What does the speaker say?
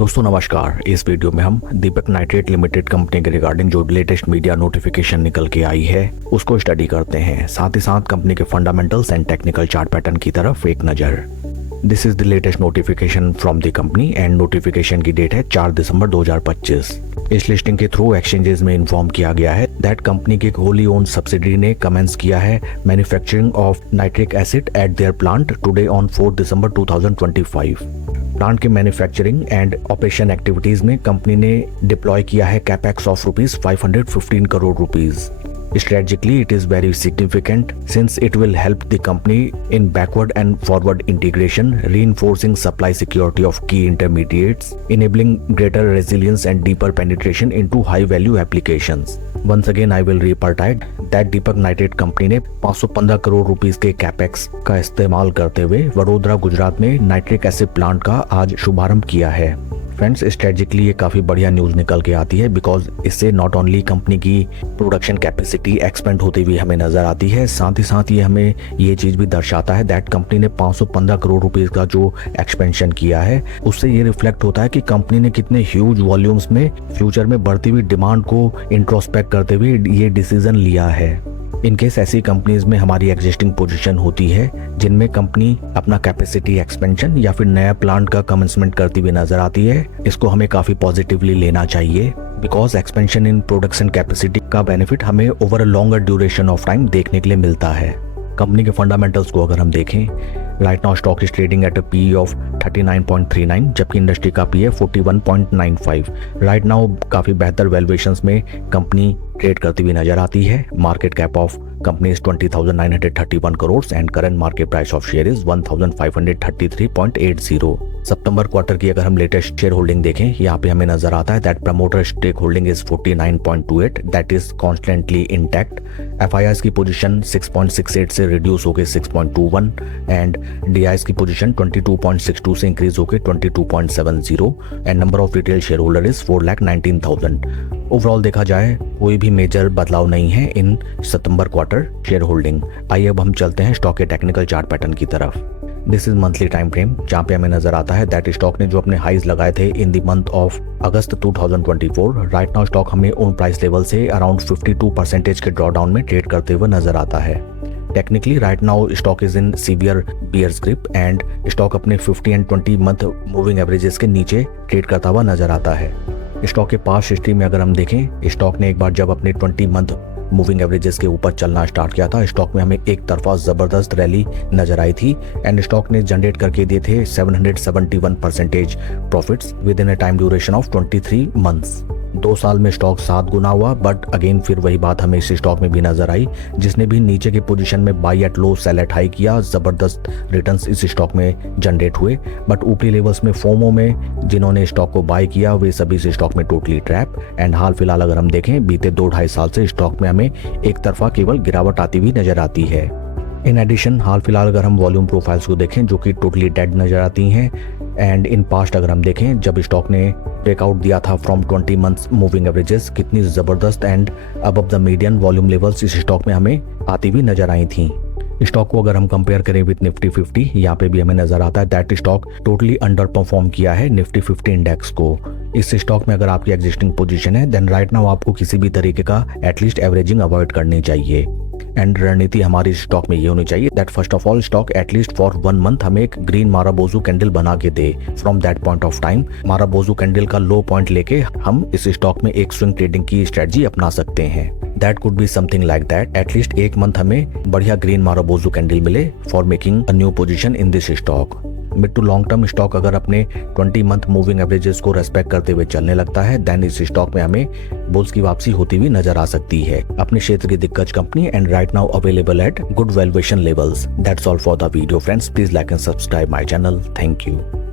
दोस्तों नमस्कार। इस वीडियो में हम दीपक नाइट्रेट लिमिटेड कंपनी के रिगार्डिंग जो लेटेस्ट मीडिया नोटिफिकेशन निकल के आई है उसको स्टडी करते हैं, साथ ही साथ कंपनी के fundamentals and technical chart pattern की तरफ एक नज़र। This is the latest notification from the company and notification की डेट है 4 दिसंबर 2025। इस लिस्टिंग के थ्रू एक्सचेंजेस में इन्फॉर्म किया गया है दैट कंपनी के एक होली ओन्ड सब्सिडरी ने कमेंस किया है manufacturing of nitric acid eight there plant today on 4 December 2025। Plant के मैन्युफैक्चरिंग एंड ऑपरेशन एक्टिविटीज में कंपनी ने डिप्लॉय किया है capex of ₹515 crore. Strategically, it is very significant since it will help the company in backward and forward integration, reinforcing supply security of key intermediates, enabling greater resilience and deeper penetration into high-value applications. Once again, I will reiterate that Deepak Nitrate Company ने 515 crore rupees के capex का इस्तेमाल करते हुए वडोदरा गुजरात में nitric acid plant का आज शुभारंभ किया है। फ्रेंड्स, स्ट्रेटेजिकली ये काफ़ी बढ़िया न्यूज़ निकल के आती है बिकॉज इससे नॉट ओनली कंपनी की प्रोडक्शन कैपेसिटी एक्सपेंड होती हुई हमें नजर आती है, साथ ही साथ ये हमें ये चीज़ भी दर्शाता है दैट कंपनी ने 515 करोड़ रुपीस का जो एक्सपेंशन किया है उससे ये रिफ्लेक्ट होता है कि कंपनी ने कितने ह्यूज वॉल्यूम्स में फ्यूचर में बढ़ती हुई डिमांड को इंट्रोस्पेक्ट करते हुए ये डिसीजन लिया है। इनकेस ऐसी कंपनीज में हमारी एग्जिस्टिंग पोजीशन होती है जिनमें कंपनी अपना कैपेसिटी एक्सपेंशन या फिर नया प्लांट का कमेंसमेंट करती हुई नजर आती है, इसको हमें काफी पॉजिटिवली लेना चाहिए because expansion in production capacity का बेनिफिट हमें over a longer duration of time देखने के लिए मिलता है। कंपनी के फंडामेंटल्स को अगर हम देखें, right now stock is trading at a PE of 39.39 जबकि इंडस्ट्री का पीई है 41.95। राइट नाउ काफी बेहतर वैल्यूएशंस में कंपनी ट्रेड करती हुई नजर आती है। Market cap of company is 20,931 crore and current market price of share is 1,533.80। September quarter की अगर हम लेटेस्ट शेयर होल्डिंग देखें, यहाँ पे हमें नजर आता है that promoter stake holding is 49.28 that is constantly intact. FIIs की पोजीशन 6.68 से रिड्यूस होकर 6.21 एंड डीआईएस की पोजीशन 22.62 से इंक्रीज होकर 22.70 and number of retail share holder is 4,19,000। Overall देखा जाए कोई भी मेजर बदलाव नहीं है इन सितंबर क्वार्टर शेयर होल्डिंग। आइए अब हम चलते हैं स्टॉक के टेक्निकल चार्ट पैटर्न की तरफ। This is monthly time frame जहाँ पे हमें नजर आता है दैट स्टॉक ने जो अपने हाईज लगाए थे in the month of August 2024, right now stock हमें उन प्राइस लेवल से अराउंड 52% के ड्रॉडाउन में ट्रेड करते हुए नजर आता है। Technically right now stock is in severe bears grip and stock अपने 50 एंड 20 मंथ मूविंग एवरेजेस के नीचे ट्रेड करता हुआ नजर आता है। स्टॉक के पास हिस्ट्री में अगर हम देखें, स्टॉक ने एक बार जब अपने 20 मंथ मूविंग एवरेजेस के ऊपर चलना स्टार्ट किया था, स्टॉक में हमें एक तरफा जबरदस्त रैली नजर आई थी एंड स्टॉक ने जनरेट करके दिए थे 771% profits with in a time duration of 23 months. 2 साल में स्टॉक 7 गुना हुआ, बट अगेन फिर वही बात हमें इस स्टॉक में भी नजर आई जिसने भी नीचे की पोजीशन में buy at low sell at high किया। जबरदस्त रिटर्न्स इस स्टॉक में जनरेट हुए, बट ऊपरी लेवल्स में फोमो में जिन्होंने स्टॉक को बाय किया वे सभी इस स्टॉक में टोटली ट्रैप एंड हाल फिलहाल अगर हम देखें बीते 2-2.5 साल से स्टॉक में हमें एक तरफा केवल गिरावट आती हुई नजर आती है। इन एडिशन हाल फिलहाल अगर हम वॉल्यूम प्रोफाइल्स को देखें जो कि टोटली डेड नजर आती हैं एंड इन पास्ट अगर हम देखें जब स्टॉक ने ब्रेकआउट दिया था फ्रॉम 20 मंथ्स मूविंग एवरेजेस, कितनी जबरदस्त and above the median volume levels इस स्टॉक में हमें आती हुई नजर आई थी। स्टॉक को अगर हम कंपेयर करें विद निफ्टी 50, यहाँ पे भी हमें नजर आता है that stock totally under perform किया है निफ्टी 50 इंडेक्स को। इस स्टॉक में अगर आपकी एग्जिस्टिंग पोजीशन है देन राइट नाउ आपको किसी भी तरीके का एटलीस्ट एवरेजिंग अवॉइड करनी चाहिए एंड रणनीति हमारी स्टॉक में ये होनी चाहिए that first of all stock at least for 1 month हमें एक ग्रीन माराबोजू कैंडल बना के दे। From that point of time marubozu candle का लो पॉइंट लेके हम इस स्टॉक में एक स्विंग ट्रेडिंग की स्ट्रेटजी अपना सकते हैं। That could be something like that at least 1 month हमें बढ़िया ग्रीन माराबोजू कैंडल मिले for making a new position in this stock. Mid to long term stock अगर अपने 20 मंथ मूविंग एवरेजेस को रेस्पेक्ट करते हुए चलने लगता है देन इस स्टॉक में हमें बुल्स की वापसी होती हुई नजर आ सकती है। अपने क्षेत्र की दिग्गज company and right now available at good valuation levels. That's all for the video friends, please like and subscribe my channel. Thank you.